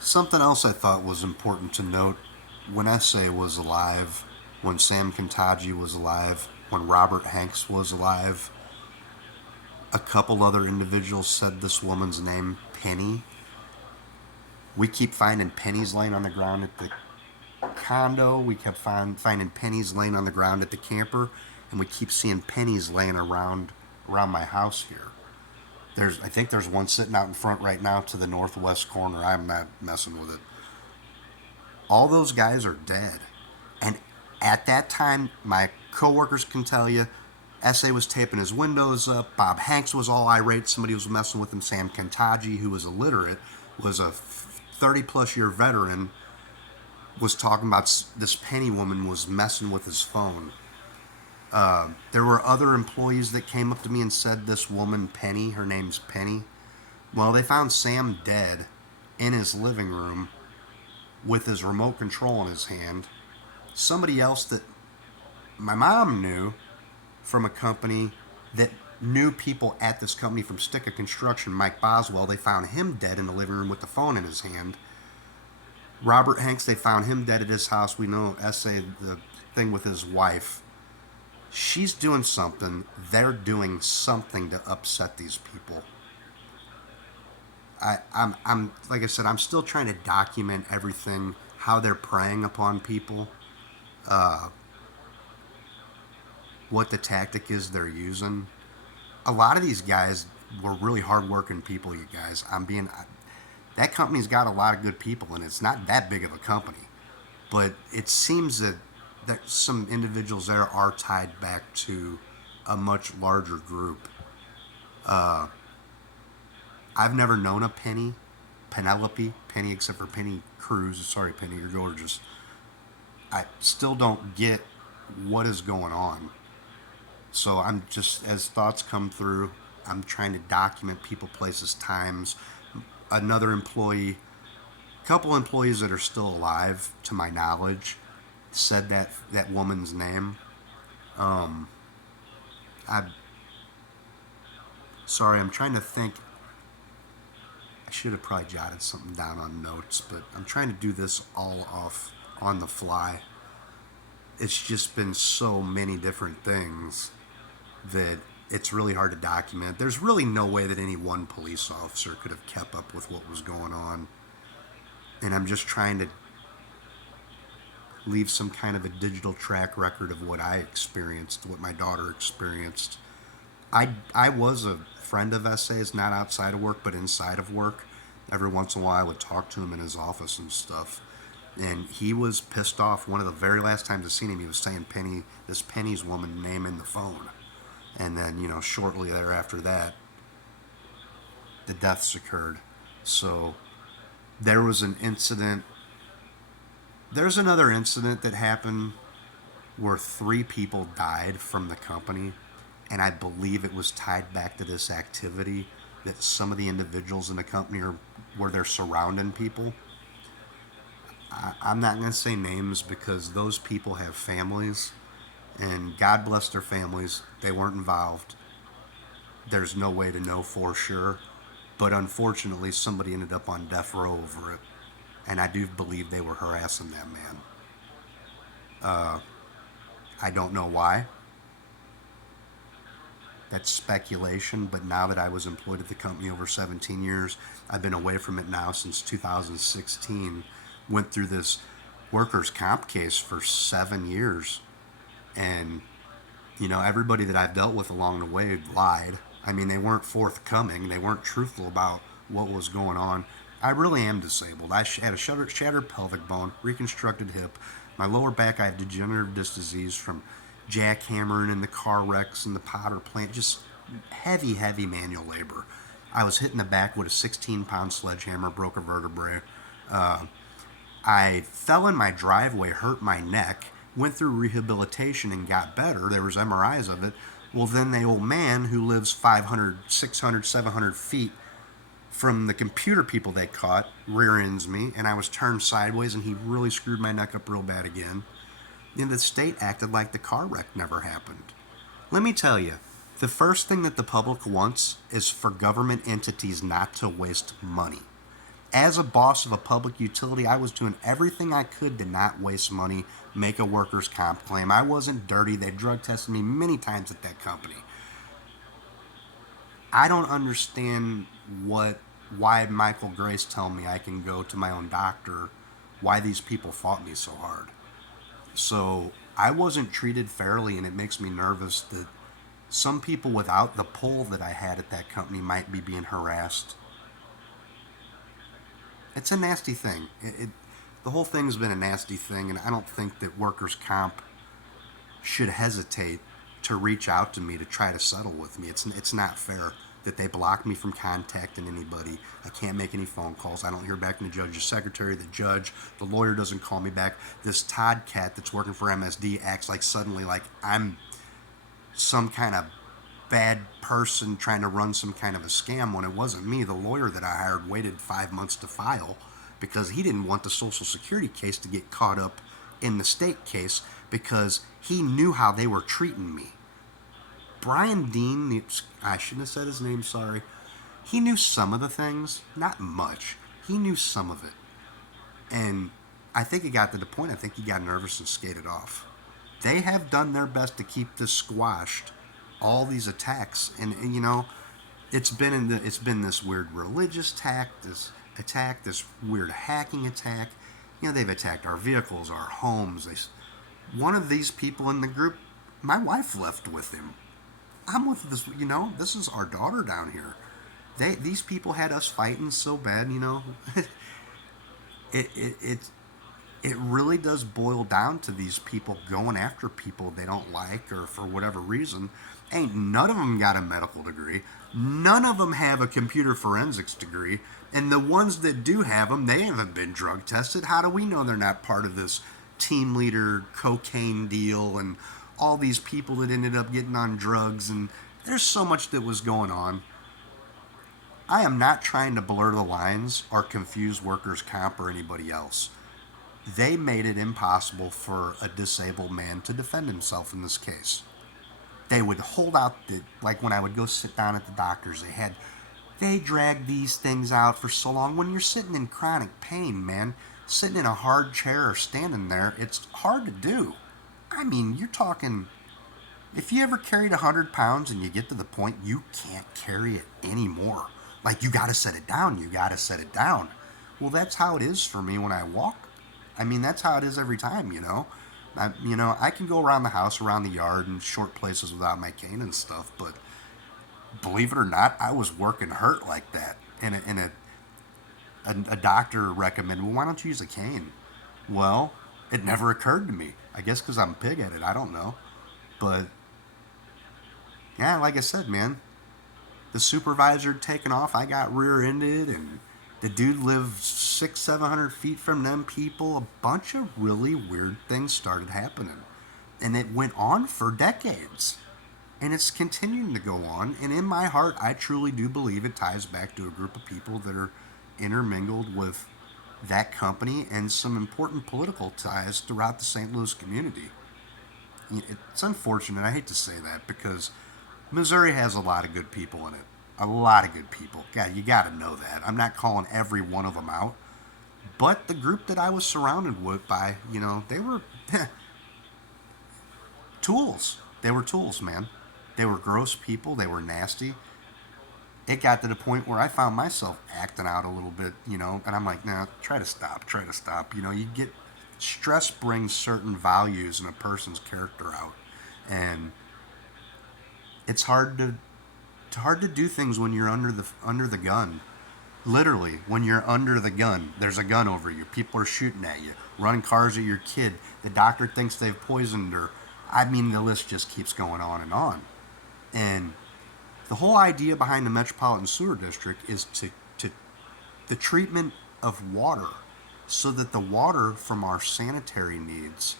Something else I thought was important to note when SA was alive, when Sam Kintaji was alive, when Robert Hanks was alive, a couple other individuals said this woman's name, Penny. We keep finding pennies laying on the ground at the condo. We kept finding pennies laying on the ground at the camper, and we keep seeing pennies laying around my house here. I think there's one sitting out in front right now to the northwest corner. I'm not messing with it. All those guys are dead. And at that time, my coworkers can tell you, SA was taping his windows up. Bob Hanks was all irate. Somebody was messing with him. Sam Kintaji, who was illiterate, was a 30 plus year veteran, was talking about this Penny woman was messing with his phone. There were other employees that came up to me and said this woman, Penny, her name's Penny. Well, they found Sam dead in his living room with his remote control in his hand. Somebody else that my mom knew from a company that knew people at this company from Sticka Construction, Mike Boswell, they found him dead in the living room with the phone in his hand. Robert Hanks, they found him dead at his house. We know SA, the thing with his wife. She's doing something. They're doing something to upset these people. I'm like I said, I'm still trying to document everything, how they're preying upon people, what the tactic is they're using. A lot of these guys were really hardworking people. You guys, that company's got a lot of good people, and it's not that big of a company. But it seems that some individuals there are tied back to a much larger group. I've never known a Penny, except for Penny Cruz. Sorry, Penny, you're gorgeous. I still don't get what is going on. So I'm just, as thoughts come through, I'm trying to document people, places, times. Another employee, couple employees that are still alive, to my knowledge, said that woman's name. I'm sorry, I'm trying to think. I should have probably jotted something down on notes, but I'm trying to do this all off on the fly. It's just been so many different things that it's really hard to document. There's really no way that any one police officer could have kept up with what was going on. And I'm just trying to leave some kind of a digital track record of what I experienced, what my daughter experienced. I was a friend of SA's, not outside of work, but inside of work. Every once in a while, I would talk to him in his office and stuff. And he was pissed off. One of the very last times I seen him, he was saying this Penny's woman name in the phone. And then, shortly thereafter that, the deaths occurred. So there was an incident. There's another incident that happened where 3 people died from the company, and I believe it was tied back to this activity that some of the individuals in the company are where they're surrounding people. I'm not going to say names because those people have families, and God bless their families. They weren't involved. There's no way to know for sure, but unfortunately, somebody ended up on death row over it, and I do believe they were harassing that man. I don't know why. That's speculation, but now that I was employed at the company over 17 years, I've been away from it now since 2016. Went through this workers' comp case for 7 years, and everybody that I've dealt with along the way lied. I mean, they weren't forthcoming. They weren't truthful about what was going on. I really am disabled. I had a shattered pelvic bone, reconstructed hip. My lower back, I have degenerative disc disease from jackhammering in the car wrecks and the powder plant. Just heavy, heavy manual labor. I was hit in the back with a 16-pound sledgehammer, broke a vertebrae. I fell in my driveway, hurt my neck, went through rehabilitation and got better. There was MRIs of it. Well, then the old man who lives 500, 600, 700 feet from the computer people they caught rear ends me, and I was turned sideways, and he really screwed my neck up real bad again. And the state acted like the car wreck never happened. Let me tell you, the first thing that the public wants is for government entities not to waste money. As a boss of a public utility, I was doing everything I could to not waste money, make a workers' comp claim. I wasn't dirty. They drug tested me many times at that company. I don't understand why Michael Grace tell me I can go to my own doctor, why these people fought me so hard. So I wasn't treated fairly, and it makes me nervous that some people without the pull that I had at that company might be being harassed. It's a nasty thing. The whole thing's been a nasty thing, and I don't think that workers' comp should hesitate to reach out to me to try to settle with me. It's not fair that they block me from contacting anybody. I can't make any phone calls. I don't hear back from the judge's secretary, the judge, the lawyer doesn't call me back. This Todd cat that's working for MSD acts like suddenly like I'm some kind of bad person trying to run some kind of a scam when it wasn't me. The lawyer that I hired waited 5 months to file because he didn't want the Social Security case to get caught up in the state case because he knew how they were treating me. Brian Dean, I shouldn't have said his name, sorry. He knew some of the things, not much. He knew some of it. And I think it got to the point, I think he got nervous and skated off. They have done their best to keep this squashed, all these attacks. And you know, it's been this weird religious attack, this weird hacking attack. You know, they've attacked our vehicles, our homes. One of these people in the group, my wife left with him. I'm with this, you know, this is our daughter down here. These people had us fighting so bad, you know. it, it, it, it really does boil down to these people going after people they don't like or for whatever reason. Ain't none of them got a medical degree. None of them have a computer forensics degree. And the ones that do have them, they haven't been drug tested. How do we know they're not part of this team leader cocaine deal and all these people that ended up getting on drugs? And there's so much that was going on. I am not trying to blur the lines or confuse workers' comp or anybody else. They made it impossible for a disabled man to defend himself in this case. They would hold out like when I would go sit down at the doctor's, they drag these things out for so long. When you're sitting in chronic pain, man, sitting in a hard chair or standing there, it's hard to do. I mean, you're talking, if you ever carried 100 pounds and you get to the point you can't carry it anymore, like you gotta set it down, Well, that's how it is for me when I walk. I mean, that's how it is every time, you know. I can go around the house, around the yard, and short places without my cane and stuff, but believe it or not, I was working hurt like that. And a doctor recommended, well, why don't you use a cane? Well, it never occurred to me. I guess because I'm pig-headed, I don't know. But, yeah, like I said, man, the supervisor had taken off, I got rear-ended, and the dude lived 600-700 feet from them people. A bunch of really weird things started happening. And it went on for decades. And it's continuing to go on. And in my heart, I truly do believe it ties back to a group of people that are intermingled with that company and some important political ties throughout the St. Louis community. It's unfortunate. I hate to say that because Missouri has a lot of good people in it. A lot of good people. God, you got to know that. I'm not calling every one of them out. But the group that I was surrounded with by, they were tools. They were tools, man. They were gross people. They were nasty. It got to the point where I found myself acting out a little bit, and I'm like, nah, try to stop. You get, stress brings certain values in a person's character out. And it's hard to do things when you're under the gun. Literally, when you're under the gun, there's a gun over you. People are shooting at you, running cars at your kid. The doctor thinks they've poisoned her. I mean, the list just keeps going on and on. And the whole idea behind the Metropolitan Sewer District is to the treatment of water so that the water from our sanitary needs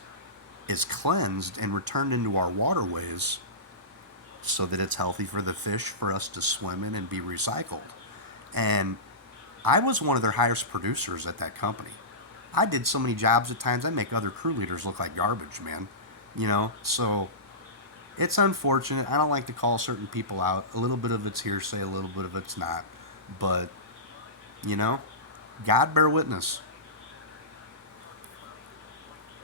is cleansed and returned into our waterways so that it's healthy for the fish for us to swim in and be recycled. And I was one of their highest producers at that company. I did so many jobs at times, I make other crew leaders look like garbage, man. So it's unfortunate. I don't like to call certain people out. A little bit of it's hearsay, a little bit of it's not. But, God bear witness.